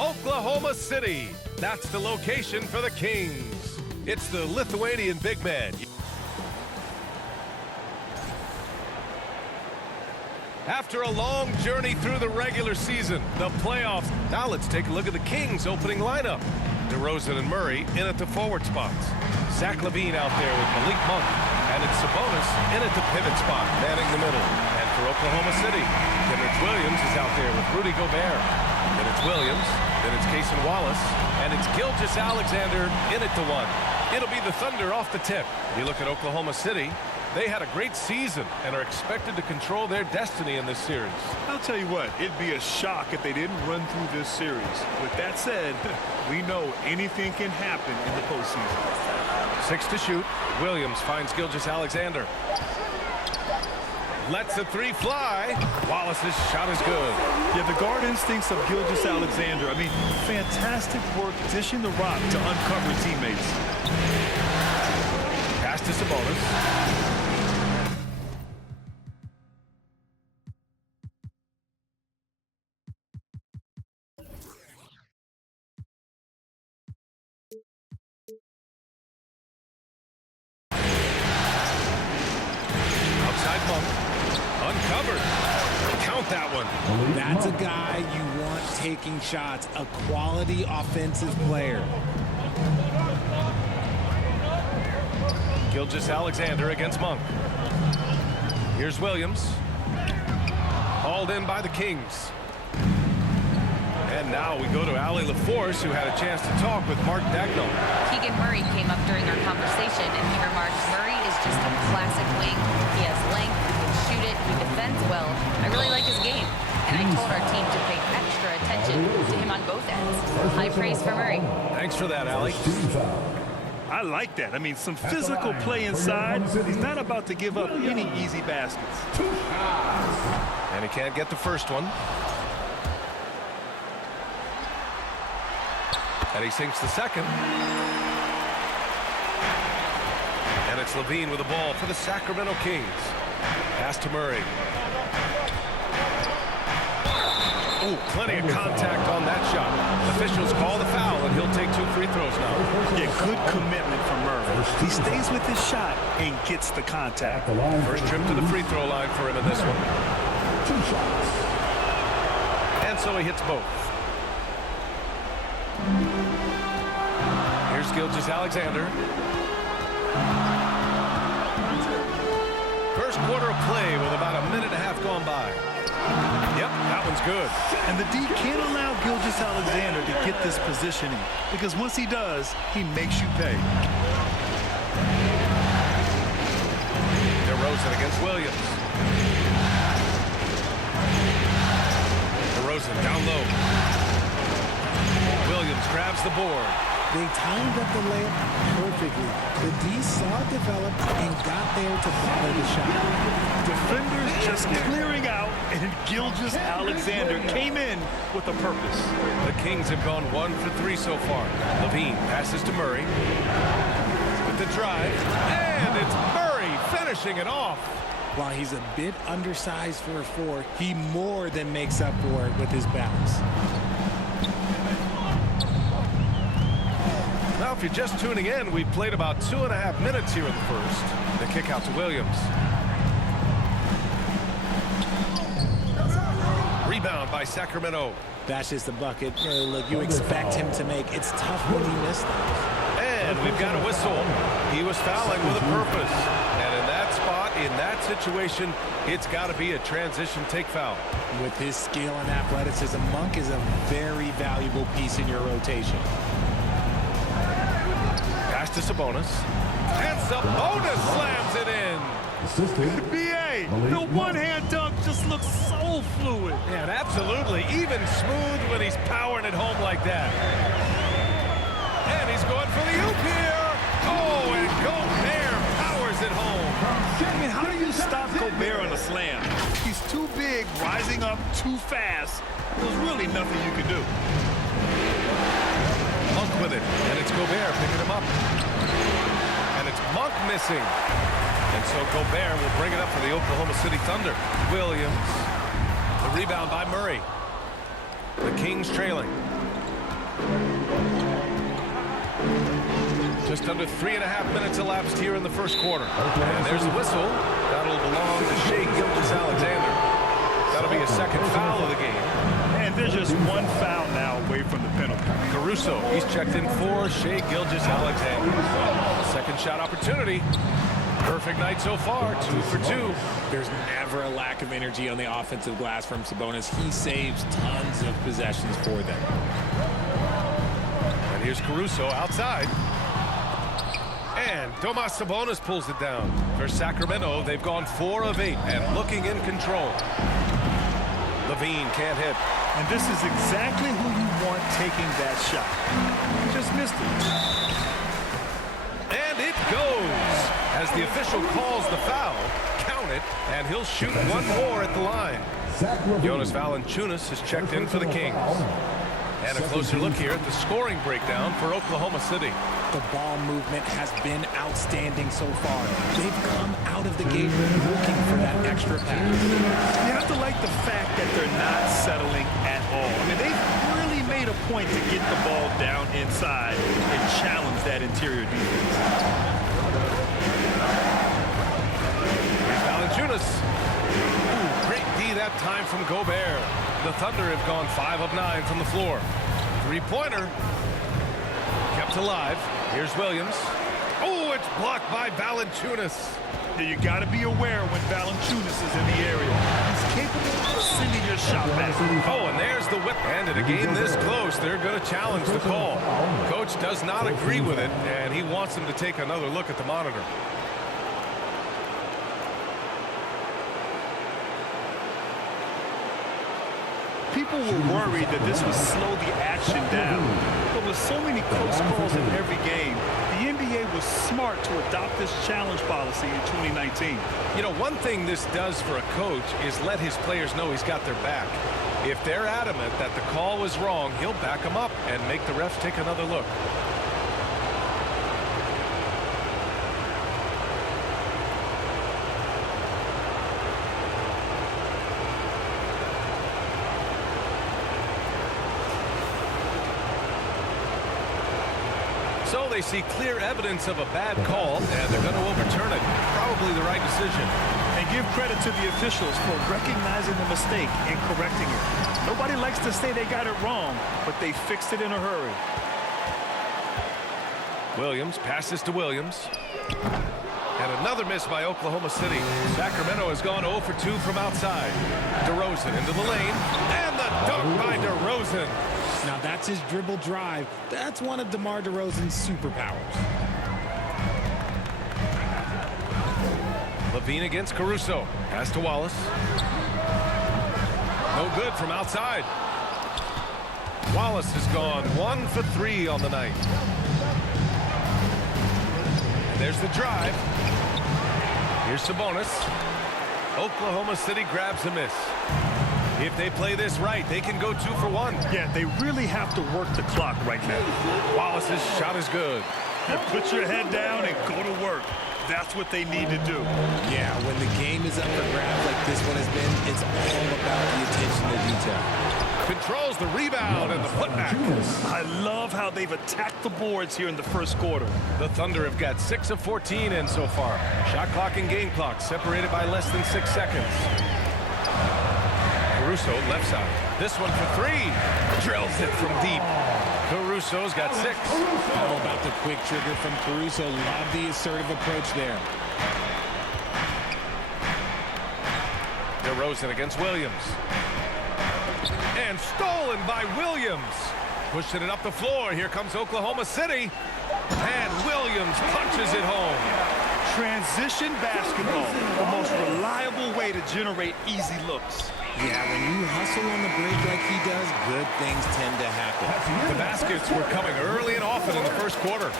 Oklahoma City. That's the location for the Kings. It's the Lithuanian big man. After a long journey through the regular season, the playoffs. Now let's take a look at the Kings' opening lineup. DeRozan and Murray in at the forward spots. Zach LaVine out there with Malik Monk. And it's Sabonis in at the pivot spot, manning the middle. And for Oklahoma City, Kenrich Williams is out there with Rudy Gobert. Then it's Williams, then it's Cason Wallace, and it's Gilgeous-Alexander in at the one. It'll be the Thunder off the tip. You look at Oklahoma City. They had a great season and are expected to control their destiny in this series. I'll tell you what, it'd be a shock if they didn't run through this series. With that said, we know anything can happen in the postseason. 6 to shoot. Williams finds Gilgeous-Alexander. Lets the three fly. Wallace's shot is good. Yeah, the guard instincts of Gilgeous-Alexander. I mean, fantastic work dishing the rock to uncover teammates. Pass to Sabonis. Uncovered. Count that one. That's a guy you want taking shots, a quality offensive player. Gilgeous-Alexander against Monk. Here's Williams. Hauled in by the Kings. And now we go to Allie LaForce, who had a chance to talk with Mark Dagnall. Keegan Murray came up during our conversation, and he remarked, Murray is just a classic wing. He has length, he can shoot it, he defends well. I really like his game, and I told our team to pay extra attention to him on both ends. High praise for Murray. Thanks for that, Allie. I like that. I mean, some physical play inside. He's not about to give up any easy baskets. And he can't get the first one. And he sinks the second. And it's LaVine with the ball for the Sacramento Kings. Pass to Murray. Oh, plenty of contact on that shot. Officials call the foul, and he'll take 2 free throws now. Yeah, good commitment from Murray. He stays with his shot and gets the contact. First trip to the free throw line for him in this one. 2 shots. And so he hits both. Here's Gilgeous-Alexander. First quarter of play with about a minute and a half gone by. Yep, that one's good. And the D can't allow Gilgeous-Alexander to get this positioning, because once he does, he makes you pay. DeRozan against Williams. DeRozan down low. Williams grabs the board. They timed up the layup perfectly. The D saw it develop and got there to bother the shot. Defenders just clearing out, and Gilgeous-Alexander came in with a purpose. The Kings have gone 1 for 3 so far. LaVine passes to Murray. With the drive. And it's Murray finishing it off. While he's a bit undersized for a 4, he more than makes up for it with his bounce. Now, if you're just tuning in, we've played about 2.5 minutes here in the first. The kick out to Williams. Rebound by Sacramento. That's just the bucket. Look, you expect him to make. It's tough when you miss those. And we've got a whistle. He was fouling with a purpose. And in that spot, in that situation, it's got to be a transition take foul. With his skill and athleticism, Monk is a very valuable piece in your rotation. Pass to Sabonis. And Sabonis slams it in. B.A., the one-hand dunk just looks so fluid. Yeah, and absolutely. Even smooth when he's powering it home like that. And he's going for the oop here. Oh, and Gobert powers it home. I mean, how do you stop Gobert on a slam? He's too big, rising up too fast. There's really nothing you can do. Monk with it, and it's Gobert picking him up. And it's Monk missing. And so Gobert will bring it up for the Oklahoma City Thunder. Williams, the rebound by Murray. The Kings trailing. Just under 3.5 minutes elapsed here in the first quarter. And there's the whistle. That'll belong to Shea Gilgeous-Alexander. That'll be a second foul of the game. And there's just one foul now away from the penalty. Caruso, he's checked in for Shea Gilgeous-Alexander. Second shot opportunity. Perfect night so far, 2 for 2. There's never a lack of energy on the offensive glass from Sabonis. He saves tons of possessions for them. And here's Caruso outside. And Domas Sabonis pulls it down. For Sacramento, they've gone 4 of 8 and looking in control. Levine can't hit. And this is exactly who you want taking that shot. He just missed it. And it goes. As the official calls the foul, count it, and he'll shoot one more at the line. Jonas Valanciunas has checked in for the Kings. And a closer look here at the scoring breakdown for Oklahoma City. The ball movement has been outstanding so far. They've come out of the gate looking for that extra pass. You have to like the fact that they're not settling at all. I mean, they've really made a point to get the ball down inside and challenge that interior defense. Here's Valanciunas. Ooh, great D that time from Gobert. The Thunder have gone 5 of 9 from the floor. Three-pointer. Kept alive. Here's Williams. Oh, it's blocked by Valanciunas. Yeah, you got to be aware when Valanciunas is in the area. He's capable of sending your shot back. Oh, and there's the whip. And in a game this close, they're going to challenge the call. Coach does not agree with it, and he wants him to take another look at the monitor. People were worried that this would slow the action down. But with so many close calls in every game, the NBA was smart to adopt this challenge policy in 2019. You know, one thing this does for a coach is let his players know he's got their back. If they're adamant that the call was wrong, he'll back them up and make the refs take another look. So they see clear evidence of a bad call, and they're going to overturn it. Probably the right decision. And give credit to the officials for recognizing the mistake and correcting it. Nobody likes to say they got it wrong, but they fixed it in a hurry. Williams passes to Williams. And another miss by Oklahoma City. Sacramento has gone 0 for 2 from outside. DeRozan into the lane. And the dunk by DeRozan. Now that's his dribble drive. That's one of DeMar DeRozan's superpowers. Levine against Caruso. Pass to Wallace. No good from outside. Wallace has gone 1 for 3 on the night. And there's the drive. Here's Sabonis. Oklahoma City grabs a miss. If they play this right, they can go 2 for 1. Yeah, they really have to work the clock right now. Wallace's shot is good. Now put your head down and go to work. That's what they need to do. Yeah, when the game is up for grabs like this one has been, it's all about the attention to detail. Controls the rebound and the putback. I love how they've attacked the boards here in the first quarter. The Thunder have got 6 of 14 in so far. Shot clock and game clock separated by less than 6 seconds. Caruso left side. This one for 3. Drills it from deep. Caruso's got 6. All about the quick trigger from Caruso. Love the assertive approach there. DeRozan against Williams. And stolen by Williams. Pushing it up the floor. Here comes Oklahoma City. And Williams punches it home. Transition basketball, the most reliable way to generate easy looks. Yeah, when you hustle on the break like he does, good things tend to happen. The baskets were coming early and often in the first quarter.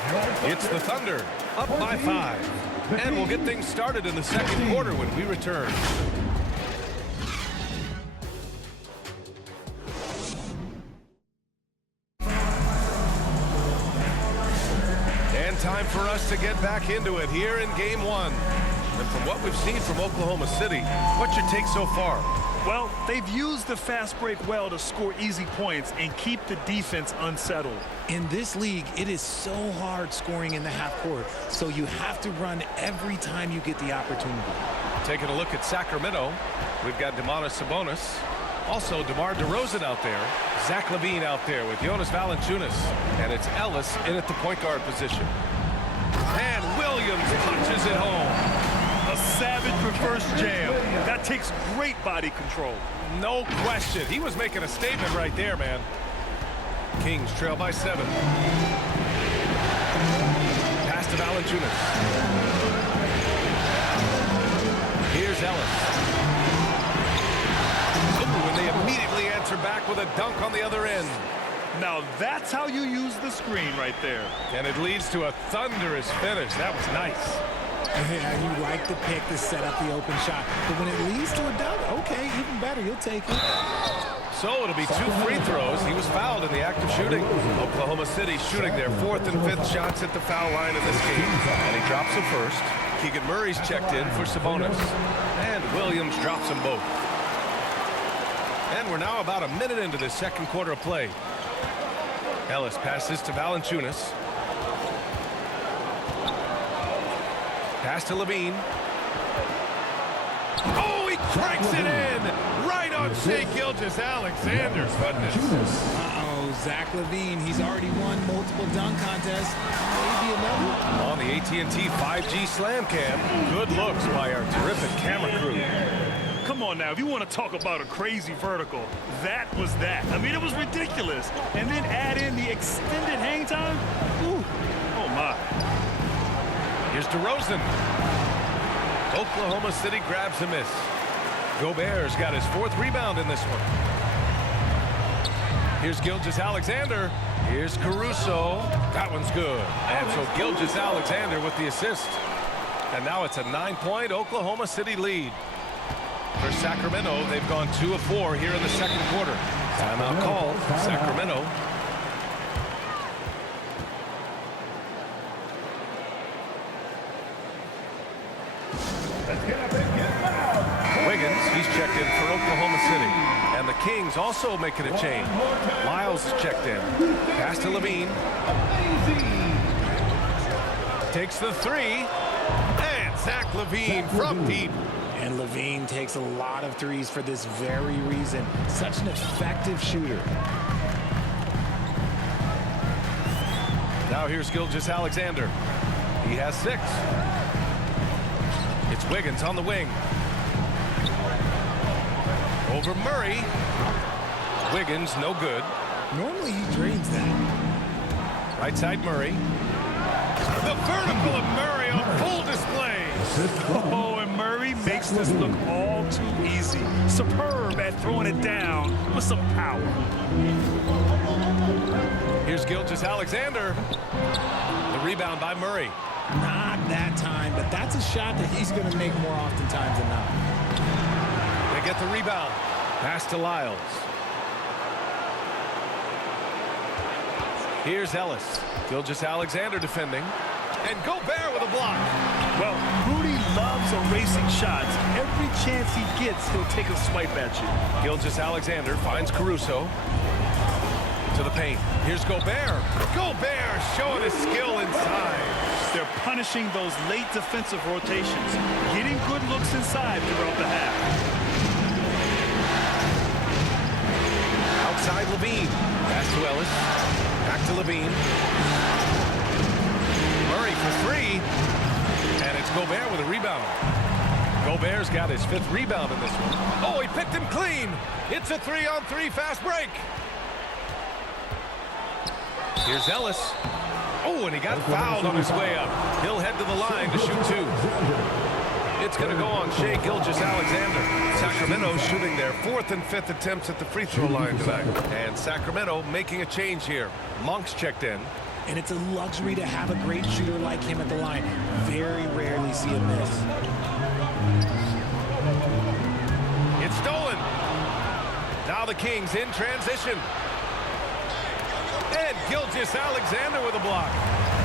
It's the Thunder up by 5. And we'll get things started in the second quarter when we return. And time for us to get back into it here in Game 1. And from what we've seen from Oklahoma City, what's your take so far? Well, they've used the fast break well to score easy points and keep the defense unsettled. In this league, it is so hard scoring in the half court, so you have to run every time you get the opportunity. Taking a look at Sacramento, we've got Domantas Sabonis. Also, DeMar DeRozan out there. Zach LaVine out there with Jonas Valanciunas. And it's Ellis in at the point guard position. And Williams punches it home. A savage reverse jam. That takes great body control. No question. He was making a statement right there, man. Kings trail by 7. Pass to Valanciunas. Here's Ellis. And they immediately answer back with a dunk on the other end. Now that's how you use the screen right there. And it leads to a thunderous finish. That was nice. Yeah, you like the pick to set up the open shot. But when it leads to a dunk, okay, even better. You'll take it. So it'll be 2 free throws. He was fouled in the act of shooting. Oklahoma City shooting their 4th and 5th shots at the foul line in this game. And he drops them first. Keegan Murray's checked in for Sabonis. And Williams drops them both. And we're now about a minute into the second quarter of play. Ellis passes to Valanciunas. Pass to LaVine. Oh, he cranks it in! Right on Shai Gilgeous-Alexander. Goodness. Uh-oh, Zach LaVine. He's already won multiple dunk contests. Maybe another. On the AT&T 5G Slam Cam. Good looks by our terrific camera crew. Come on now, if you want to talk about a crazy vertical, that was that. I mean, it was ridiculous. And then add in the extended hang time. Ooh, oh my. Here's DeRozan. Oklahoma City grabs a miss. Gobert's got his 4th rebound in this one. Here's Gilgeous-Alexander. Here's Caruso. That one's good. And so Gilgeous-Alexander with the assist. And now it's a 9-point Oklahoma City lead. For Sacramento, they've gone 2 of 4 here in the second quarter. Timeout called. Sacramento. Wiggins, he's checked in for Oklahoma City. And the Kings also making a change. Lyles is checked in. Pass to LaVine. Takes the 3. And Zach LaVine from deep. And LaVine takes a lot of threes for this very reason. Such an effective shooter. Now here's Gilgeous-Alexander. He has 6. It's Wiggins on the wing. Over Murray. Wiggins, no good. Normally he drains that. Right side Murray. The vertical of Murray on full display. Oh, and Murray makes this look all too easy. Superb at throwing it down with some power. Here's Gilgeous-Alexander. The rebound by Murray. Not that time, but that's a shot that he's going to make more oftentimes than not. They get the rebound. Pass to Lyles. Here's Ellis. Gilgeous-Alexander defending. And Gobert with a block. Well, Rudy loves erasing shots. Every chance he gets, he'll take a swipe at you. Gilgeous-Alexander finds Caruso. To the paint. Here's Gobert. Gobert showing his skill inside. They're punishing those late defensive rotations, getting good looks inside throughout the half. Outside LaVine. Pass to Ellis. Back to LaVine. Murray for 3. And it's Gobert with a rebound. Gobert's got his 5th rebound in this one. Oh, he picked him clean. It's a 3-on-3 fast break. Here's Ellis. Oh, and he got fouled on his way up. He'll head to the line to shoot 2. It's going to go on Shai Gilgeous-Alexander. Sacramento shooting their 4th and 5th attempts at the free throw line tonight. And Sacramento making a change here. Monk's checked in. And it's a luxury to have a great shooter like him at the line. Very rarely see a miss. It's stolen. Now the Kings in transition. And Gilgeous-Alexander with a block.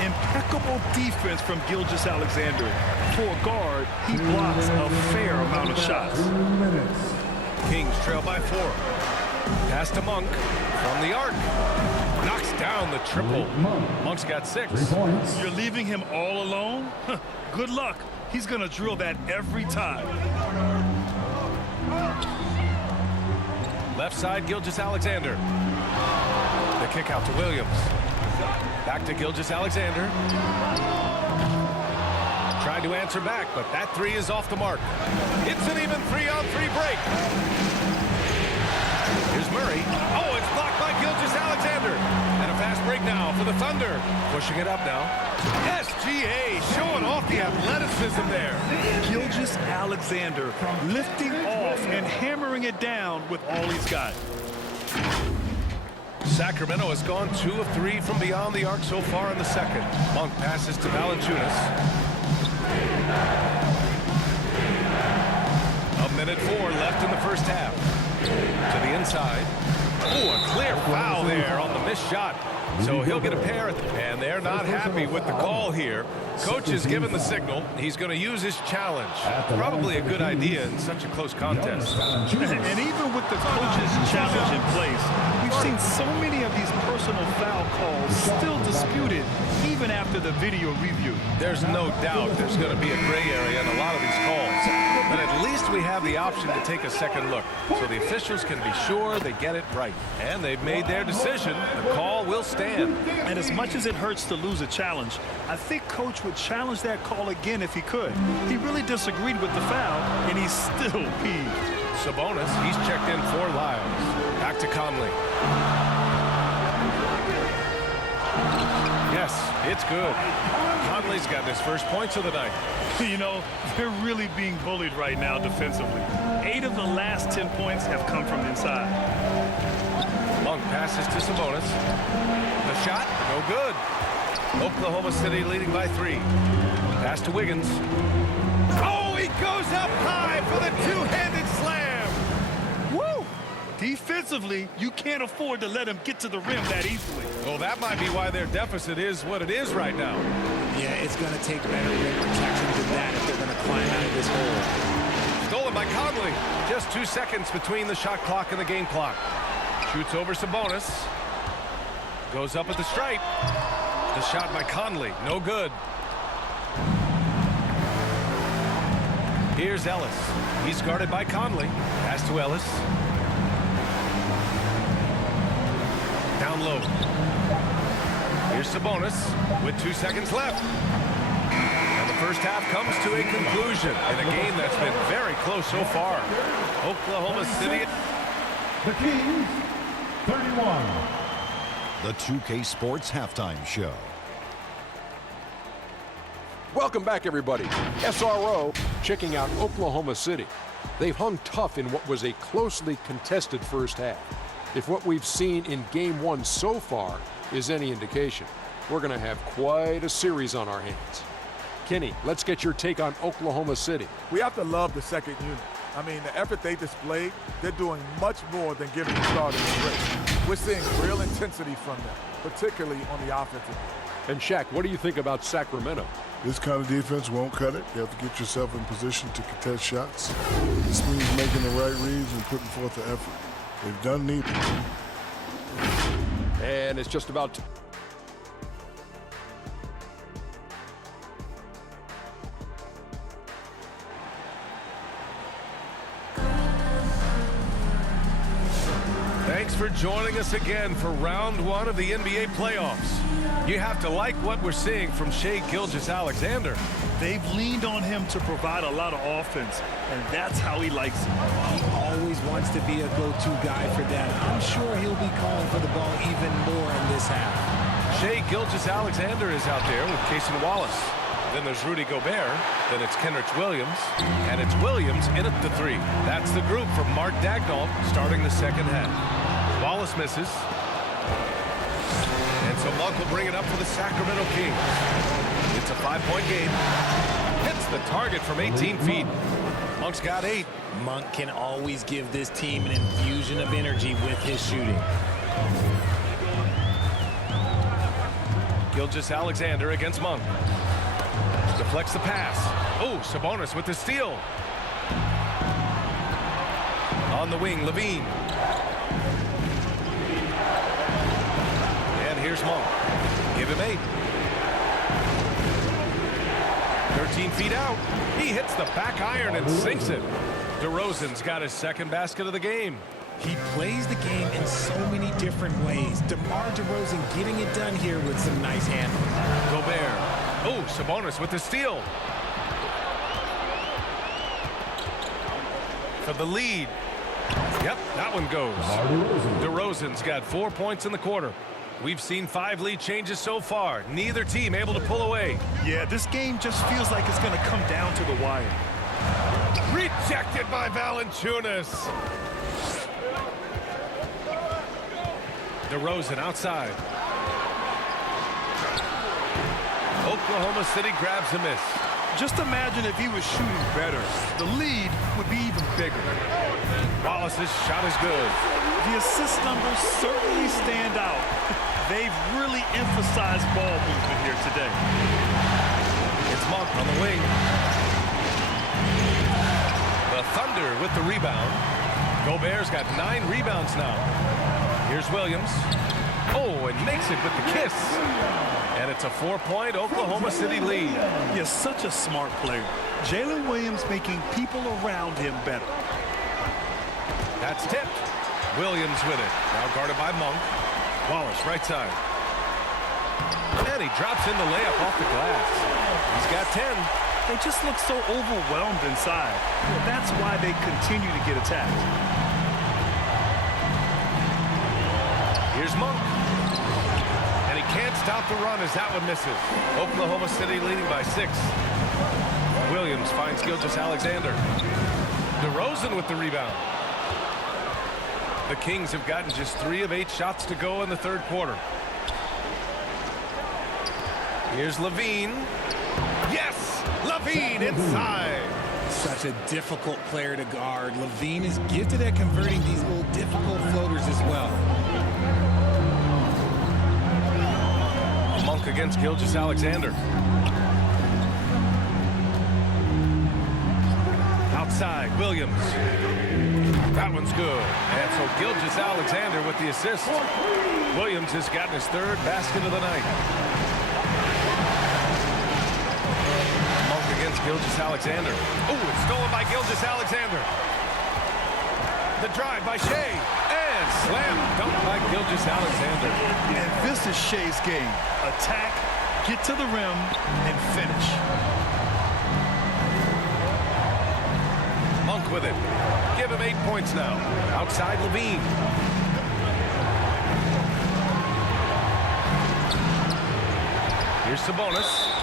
Impeccable defense from Gilgeous-Alexander. For a guard, he blocks a fair amount of shots. Kings trail by 4. Pass to Monk from the arc. Knocks down the triple. Monk's got 6. You're leaving him all alone? Good luck. He's going to drill that every time. Left side, Gilgeous-Alexander. The kick out to Williams. Back to Gilgeous-Alexander. Tried to answer back, but that 3 is off the mark. It's an even 3-on-3 break. Here's Murray. Oh, it's blocked by Gilgeous-Alexander. And a fast break now for the Thunder. Pushing it up now. SGA showing off the athleticism there. Gilgeous-Alexander lifting off and hammering it down with all he's got. Sacramento has gone 2 of 3 from beyond the arc so far in the second. Monk passes to Valanciunas. A minute 4 left in the first half. To the inside. Oh, a clear foul there on the missed shot. So he'll get a pair, and they're not happy with the call here. Coach has given the signal. He's going to use his challenge. Probably a good idea in such a close contest. And even with the coach's challenge in place, we've seen so many of these personal foul calls still disputed even after the video review. There's no doubt there's going to be a gray area in a lot of these calls. But at least we have the option to take a second look, so the officials can be sure they get it right. And they've made their decision. The call will stand. And as much as it hurts to lose a challenge, I think Coach would challenge that call again if he could. He really disagreed with the foul, and he's still peeved. Sabonis, he's checked in for Lyles. Back to Conley. Yes, it's good. Conley's got his first points of the night. You know, they're really being bullied right now defensively. 8 of the last 10 points have come from inside. Monk passes to Sabonis. The shot, no good. Oklahoma City leading by 3. Pass to Wiggins. Oh, he goes up high for the two-handed slam. Woo! Defensively, you can't afford to let him get to the rim that easily. Well, that might be why their deficit is what it is right now. Yeah, it's going to take better rim protection than that if they're going to climb out of this hole. Stolen by Conley. Just 2 seconds between the shot clock and the game clock. Shoots over Sabonis. Goes up at the stripe. The shot by Conley. No good. Here's Ellis. He's guarded by Conley. Pass to Ellis. Down low. Here's Sabonis with 2 seconds left. And the first half comes to a conclusion in a game that's been very close so far. Oklahoma City. The Kings, 31. The 2K Sports Halftime Show. Welcome back, everybody. SRO checking out Oklahoma City. They've hung tough in what was a closely contested first half. If what we've seen in Game 1 so far is any indication, we're going to have quite a series on our hands. Kenny, let's get your take on Oklahoma City. We have to love the second unit. I mean, the effort they displayed, they're doing much more than giving the starters a break. We're seeing real intensity from them, particularly on the offensive end. And Shaq, what do you think about Sacramento? This kind of defense won't cut it. You have to get yourself in position to contest shots. This means making the right reads and putting forth the effort. They've done neither. And it's just about Thanks for joining us again for round 1 of the NBA playoffs. You have to like what we're seeing from Shai Gilgeous-Alexander. They've leaned on him to provide a lot of offense, and that's how he likes it. He always wants to be a go-to guy for them. I'm sure he'll be calling for the ball even more in this half. Shai Gilgeous-Alexander is out there with Cason Wallace. Then there's Rudy Gobert. Then it's Kenrich Williams. And it's Williams in at the 3. That's the group from Mark Daigneault starting the second half. Wallace misses. And so Monk will bring it up for the Sacramento Kings. It's a 5-point game. Hits the target from 18 feet. Monk's got 8. Monk can always give this team an infusion of energy with his shooting. Gilgeous-Alexander against Monk. Deflects the pass. Oh, Sabonis with the steal. On the wing, Levine. And here's Monk. Give him 8. 13 feet out. He hits the back iron and sinks it. DeRozan's got his second basket of the game. He plays the game in so many different ways. DeMar DeRozan getting it done here with some nice handling. Gobert. Oh, Sabonis with the steal. For the lead. Yep, that one goes. DeRozan's got 4 points in the quarter. We've seen 5 lead changes so far. Neither team able to pull away. Yeah, this game just feels like it's going to come down to the wire. Rejected by Valanciunas. DeRozan outside. Oklahoma City grabs a miss. Just imagine if he was shooting better. The lead would be even bigger. Wallace's shot is good. The assist numbers certainly stand out. They've really emphasized ball movement here today. It's Monk on the wing. The Thunder with the rebound. Gobert's got 9 rebounds now. Here's Williams. Oh, and makes it with the kiss. And it's a 4-point Oklahoma City lead. He is such a smart player. Jalen Williams making people around him better. That's tipped. Williams with it. Now guarded by Monk. Wallace right side. And he drops in the layup off the glass. He's got 10. They just look so overwhelmed inside. That's why they continue to get attacked. Here's Monk. And he can't stop the run as that one misses. Oklahoma City leading by 6. Williams finds Gilgeous-Alexander. DeRozan with the rebound. The Kings have gotten just 3 of 8 shots to go in the third quarter. Here's Levine. Yes! Levine inside. Such a difficult player to guard. Levine is gifted at converting these little difficult floaters as well. Monk against Gilgeous-Alexander. Outside, Williams. That one's good. And so Gilgeous-Alexander with the assist. Williams has gotten his 3rd basket of the night. Monk against Gilgeous-Alexander. Oh, it's stolen by Gilgeous-Alexander. The drive by Shea. And slam dunk by Gilgeous-Alexander. And this is Shea's game. Attack, get to the rim, and finish. Monk with it. Give him 8 points now. Outside Levine. Here's Sabonis.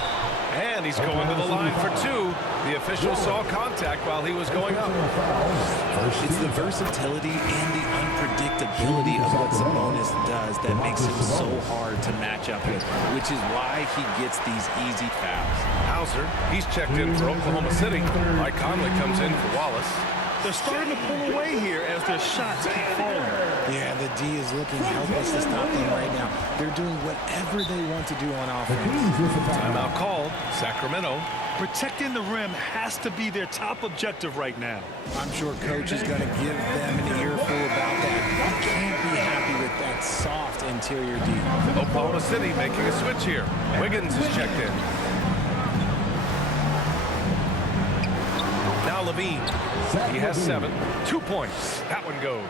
And he's going to the line for 2. The official saw contact while he was going up. It's the versatility and the unpredictability of what Sabonis does that makes him so hard to match up with, which is why he gets these easy fouls. Hauser, he's checked in for Oklahoma City. Mike Conley comes in for Wallace. They're starting to pull away here as their shots keep falling. Yeah, the D is looking helpless to stop them right now. They're doing whatever they want to do on offense. Timeout called. Sacramento. Protecting the rim has to be their top objective right now. I'm sure coach is going to give them an earful about that. You can't be happy with that soft interior D. Oklahoma City making a switch here. Wiggins is checked in. Now Levine. He has 7. 2 points. That one goes.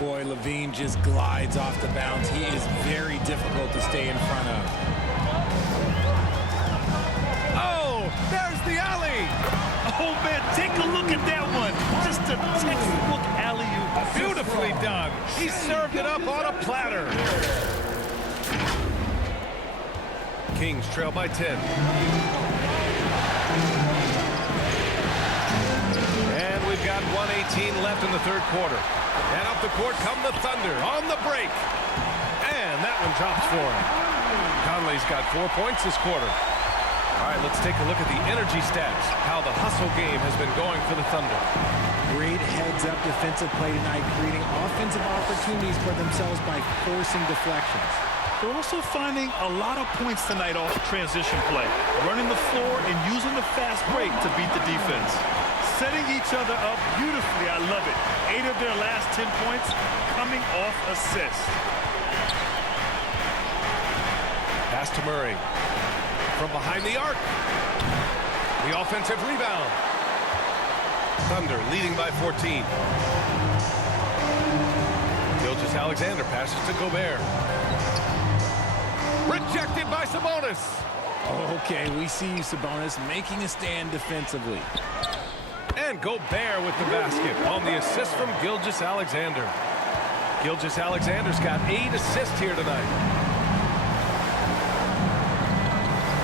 Boy, Levine just glides off the bounce. He is very difficult to stay in front of. Oh, there's the alley. Oh, man, take a look at that one. Just a textbook alley-oop. Beautifully done. He served it up on a platter. Kings trail by 10. And we've got 1:18 left in the third quarter. And up the court come the Thunder on the break. And that one drops for him. Conley's got 4 points this quarter. All right, let's take a look at the energy stats, how the hustle game has been going for the Thunder. Great heads-up defensive play tonight, creating offensive opportunities for themselves by forcing deflections. They're also finding a lot of points tonight off transition play, running the floor and using the fast break to beat the defense. setting each other up beautifully. I love it. 8 of their last 10 points coming off assists. Pass to Murray. From behind the arc. The offensive rebound. Thunder leading by 14. Gilgeous-Alexander passes to Gobert. Rejected by Sabonis. Okay, we see you, Sabonis, making a stand defensively. And Gobert with the basket on the assist from Gilgeous-Alexander. Gilgeous-Alexander's got 8 assists here tonight.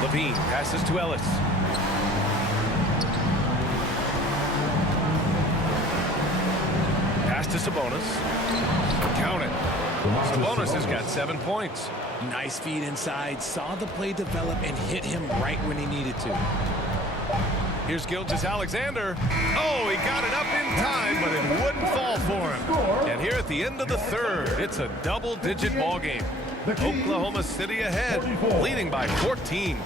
Levine passes to Ellis. Pass to Sabonis. Count it. Sabonis has got 7 points. Nice feed inside, saw the play develop and hit him right when he needed to. Here's Gilgeous-Alexander. Oh, he got it up in time, but it wouldn't fall for him. And here at the end of the third, it's a double-digit ball game. Oklahoma City ahead, leading by 14.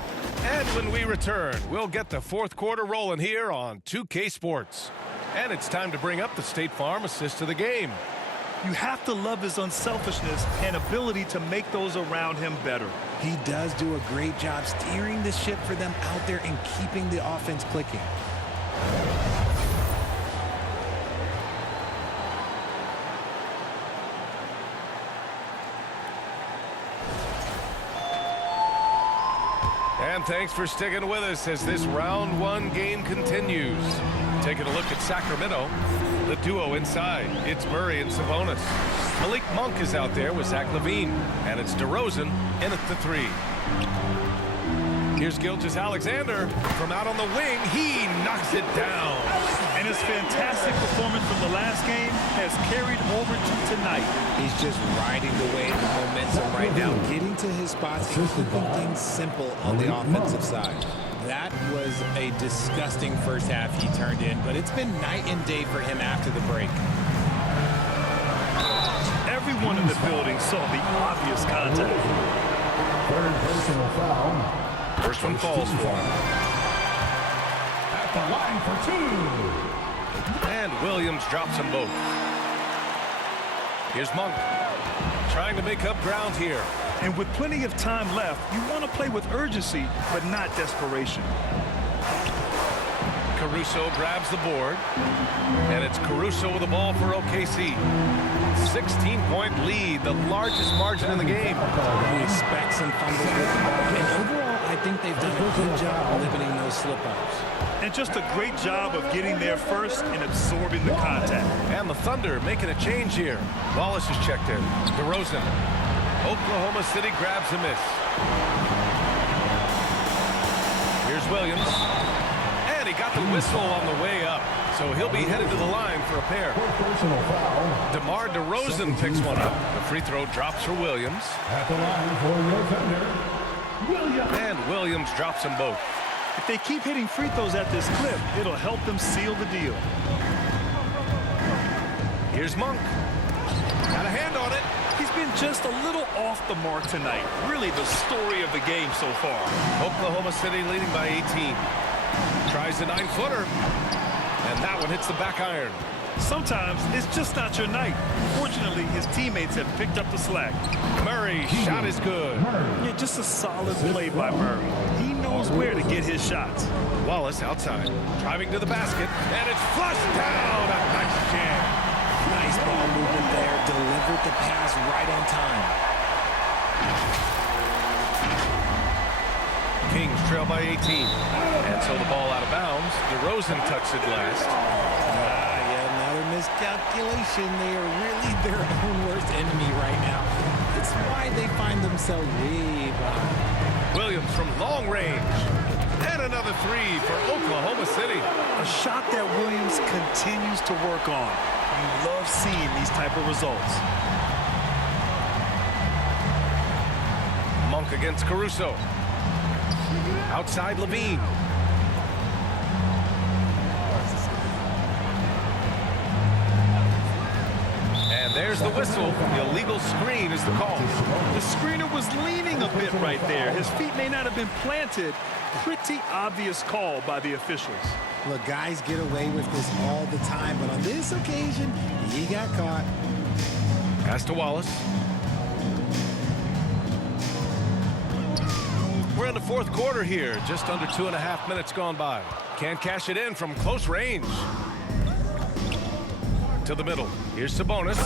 And when we return, we'll get the fourth quarter rolling here on 2K Sports. And it's time to bring up the State Farm assist of the game. You have to love his unselfishness and ability to make those around him better. He does do a great job steering the ship for them out there and keeping the offense clicking. And thanks for sticking with us as this round 1 game continues. Taking a look at Sacramento. The duo inside. It's Murray and Sabonis. Malik Monk is out there with Zach LaVine. And it's DeRozan in at the 3. Here's Gilgeous-Alexander from out on the wing. He knocks it down. And his fantastic performance from the last game has carried over to tonight. He's just riding the wave of momentum right now, getting to his spots and keeping things simple on the offensive side. That was a disgusting first half he turned in, but it's been night and day for him after the break. Everyone in the building saw the obvious contact. Third personal foul. First one falls for him. At the line for 2. And Williams drops them both. Here's Monk trying to make up ground here. And with plenty of time left, you want to play with urgency, but not desperation. Caruso grabs the board. And it's Caruso with the ball for OKC. 16-point lead, the largest margin in the game. He expects some fumbles with the ball. And overall, I think they've done a good job limiting those slip-ups. And just a great job of getting there first and absorbing the contact. And the Thunder making a change here. Wallace is checked in. DeRozan. Oklahoma City grabs a miss. Here's Williams. And he got the whistle on the way up. So he'll be headed to the line for a pair. Personal foul. DeMar DeRozan picks one up. The free throw drops for Williams. At the line for your Thunder, Williams. And Williams drops them both. If they keep hitting free throws at this clip, it'll help them seal the deal. Here's Monk. Got a hand on it. He's been just a little off the mark tonight. Really the story of the game so far. Oklahoma City leading by 18. Tries the 9-footer. And that one hits the back iron. Sometimes it's just not your night. Fortunately, his teammates have picked up the slack. Murray, shot is good. Yeah, just a solid play by Murray. He knows where to get his shots. Wallace outside, driving to the basket, and it's flushed down. A nice jam. Nice ball movement there. Delivered the pass right on time. Kings trail by 18. And so the ball out of bounds. DeRozan touched it last. Another miscalculation. They are really their own worst enemy right now. It's why they find themselves way behind. Williams from long range. And another 3 for Oklahoma City. A shot that Williams continues to work on. You love seeing these type of results. Monk against Caruso. Outside Levine. And there's the whistle. The illegal screen is the call. The screener was leaning a bit right there. His feet may not have been planted, pretty obvious call by the officials. Look, guys get away with this all the time, but on this occasion, he got caught. Pass to Wallace. We're in the fourth quarter here. Just under 2.5 minutes gone by. Can't cash it in from close range. To the middle. Here's Sabonis.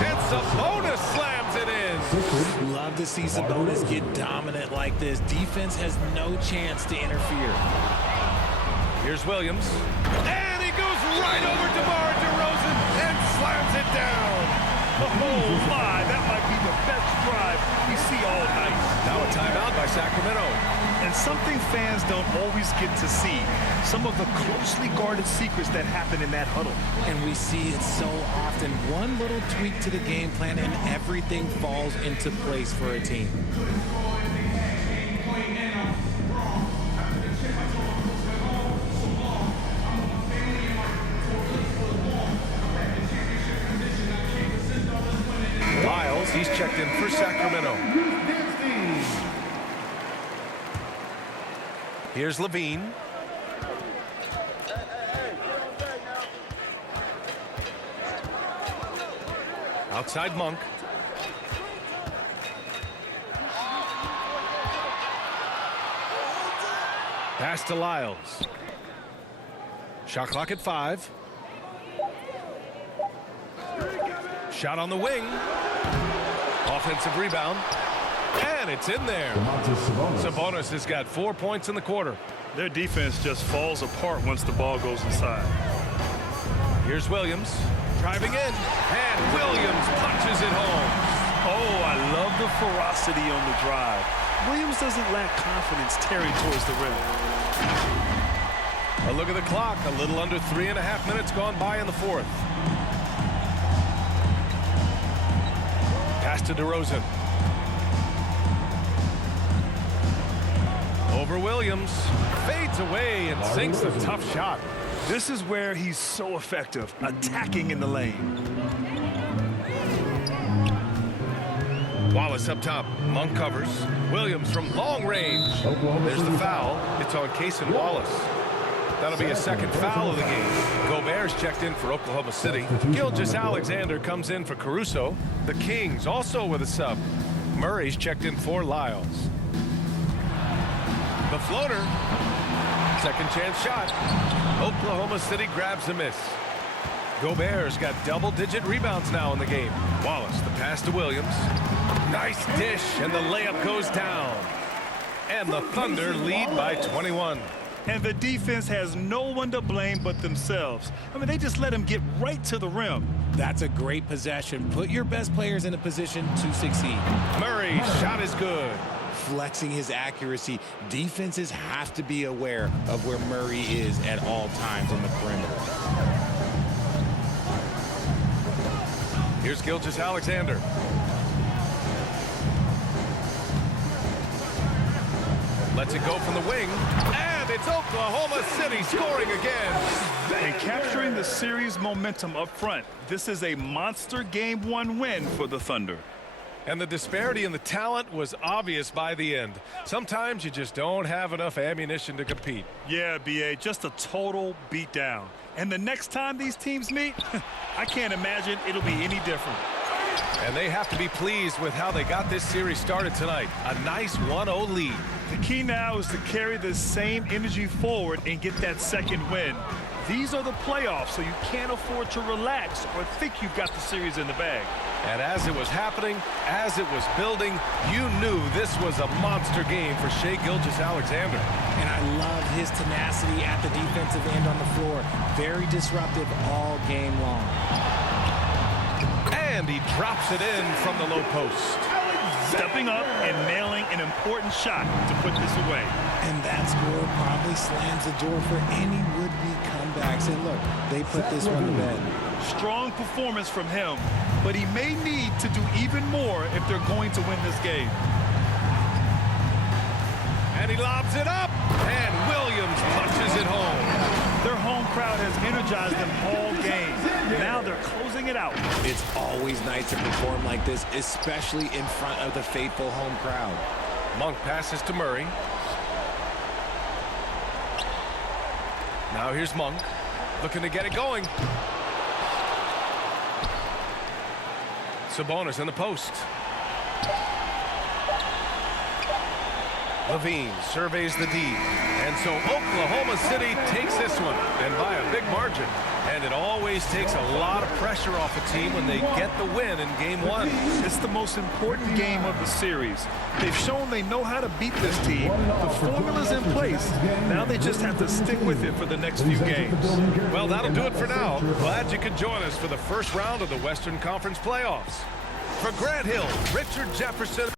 And Sabonis slams it in. Love to see Sabonis get dominant like this. Defense has no chance to interfere. Here's Williams. And he goes right over DeMar DeRozan and slams it down. Oh, my. That might be the best drive we see all night. Now a timeout by Sacramento. And something fans don't always get to see. Some of the closely guarded secrets that happen in that huddle. And we see it so often. One little tweak to the game plan and everything falls into place for a team. Lyles, he's checked in for Sacramento. Here's Levine. Outside Monk. Pass to Lyles. Shot clock at 5. Shot on the wing. Offensive rebound. And it's in there. Sabonis has got 4 points in the quarter. Their defense just falls apart once the ball goes inside. Here's Williams. Driving in. And Williams punches it home. Oh, I love the ferocity on the drive. Williams doesn't lack confidence tearing towards the rim. A look at the clock. A little under 3.5 minutes gone by in the fourth. Pass to DeRozan. Over Williams. Fades away and sinks a tough shot. This is where he's so effective, attacking in the lane. Wallace up top. Monk covers. Williams from long range. There's the foul. It's on Case and Wallace. That'll be a second foul of the game. Gobert's checked in for Oklahoma City. Gilgeous-Alexander comes in for Caruso. The Kings also with a sub. Murray's checked in for Lyles. The floater. Second chance shot. Oklahoma City grabs a miss. Gobert's got double-digit rebounds now in the game. Wallace, the pass to Williams. Nice dish, and the layup goes down. And the Thunder lead by 21. And the defense has no one to blame but themselves. I mean, they just let him get right to the rim. That's a great possession. Put your best players in a position to succeed. Murray's shot is good. Flexing his accuracy. Defenses have to be aware of where Murray is at all times on the perimeter. Here's Gilgeous-Alexander. Lets it go from the wing. And it's Oklahoma City scoring again. And capturing the series momentum up front. This is a monster Game 1 win for the Thunder. And the disparity in the talent was obvious by the end. Sometimes you just don't have enough ammunition to compete. Yeah, B.A., just a total beatdown. And the next time these teams meet, I can't imagine it'll be any different. And they have to be pleased with how they got this series started tonight. A nice 1-0 lead. The key now is to carry this same energy forward and get that second win. These are the playoffs, so you can't afford to relax or think you've got the series in the bag. And as it was happening, as it was building, you knew this was a monster game for Shai Gilgeous-Alexander. And I love his tenacity at the defensive end on the floor. Very disruptive all game long. And he drops it in from the low post. Stepping up and nailing an important shot to put this away. And that score probably slams the door for any would-be comebacks. And look, they put this one to bed. Strong performance from him, but he may need to do even more if they're going to win this game. And he lobs it up, and Williams punches it home. Their home crowd has energized them all game. Now they're closing it out. It's always nice to perform like this, especially in front of the faithful home crowd. Monk passes to Murray. Now here's Monk, looking to get it going. Sabonis in the post. Levine surveys the D. And so Oklahoma City takes this one, and by a big margin. And it always takes a lot of pressure off a team when they get the win in game one. It's the most important game of the series. They've shown they know how to beat this team. The formula's in place. Now they just have to stick with it for the next few games. Well, that'll do it for now. Glad you could join us for the first round of the Western Conference playoffs. For Grant Hill, Richard Jefferson.